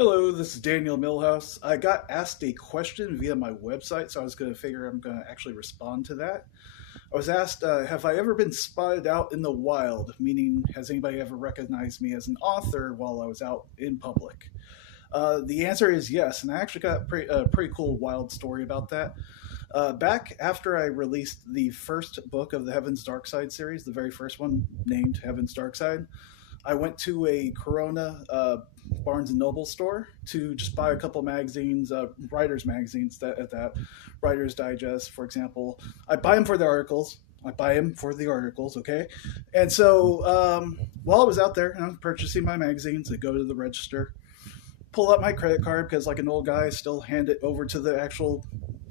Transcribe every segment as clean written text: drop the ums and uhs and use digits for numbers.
Hello, this is Daniel Millhouse. I got asked a question via my website, so I was going to figure I'm going to actually respond to that. I was asked, have I ever been spotted out in the wild? Meaning, has anybody ever recognized me as an author while I was out in public? The answer is yes, and I actually got a pretty cool wild story about that. Back after I released the first book of the Heaven's Dark Side series, the very first one named Heaven's Dark Side, I went to a Corona Barnes and Noble store to just buy a couple magazines, writers magazines at that Writers Digest, for example. I buy them for the articles. Okay. And so while I was out there, purchasing my magazines, I go to the register, pull out my credit card because, like an old guy, I still hand it over to the actual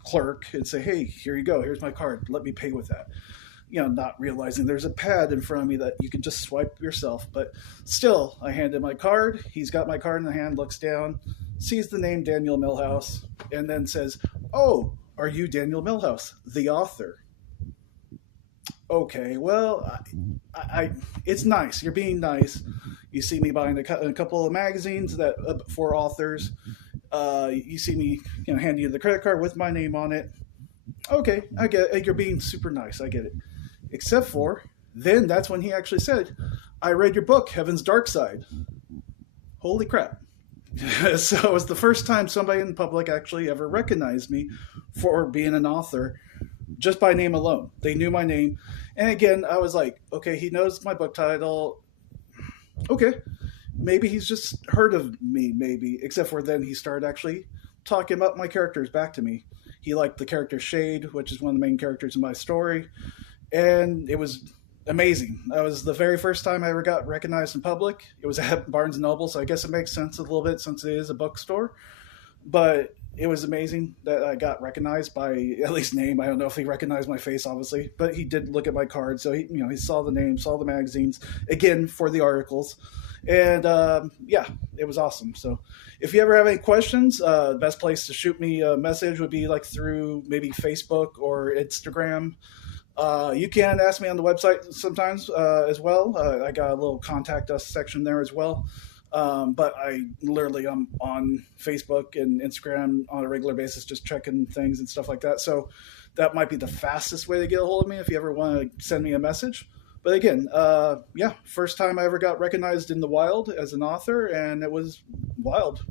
clerk and say, "Hey, here you go. Here's my card. Let me pay with that." Not realizing there's a pad in front of me that you can just swipe yourself. But still, I hand him my card. He's got my card in the hand, looks down, sees the name Daniel Millhouse, and then says, "Oh, are you Daniel Millhouse, the author?" Okay, well, it's nice. You're being nice. You see me buying a couple of magazines that for authors. You see me, handing you the credit card with my name on it. Okay, I get it. You're being super nice. I get it. Except for then that's when he actually said, "I read your book, Heaven's Dark Side." Holy crap. So it was the first time somebody in public actually ever recognized me for being an author just by name alone. They knew my name. And again, I was like, okay, he knows my book title. Okay, maybe he's just heard of me, maybe. Except for then he started actually talking about my characters back to me. He liked the character Shade, which is one of the main characters in my story. And it was amazing. That was the very first time I ever got recognized in public. It was at Barnes and Noble, so I guess it makes sense a little bit since it is a bookstore. But it was amazing that I got recognized by at least name. I don't know if he recognized my face, obviously, but he did look at my card, so he saw the name, saw the magazines again for the articles, and yeah, it was awesome. So, if you ever have any questions, the best place to shoot me a message would be like through maybe Facebook or Instagram. You can ask me on the website sometimes as well. I got a little contact us section there as well. But I'm on Facebook and Instagram on a regular basis, just checking things and stuff like that. So that might be the fastest way to get a hold of me if you ever want to send me a message. But again, yeah, first time I ever got recognized in the wild as an author, and it was wild.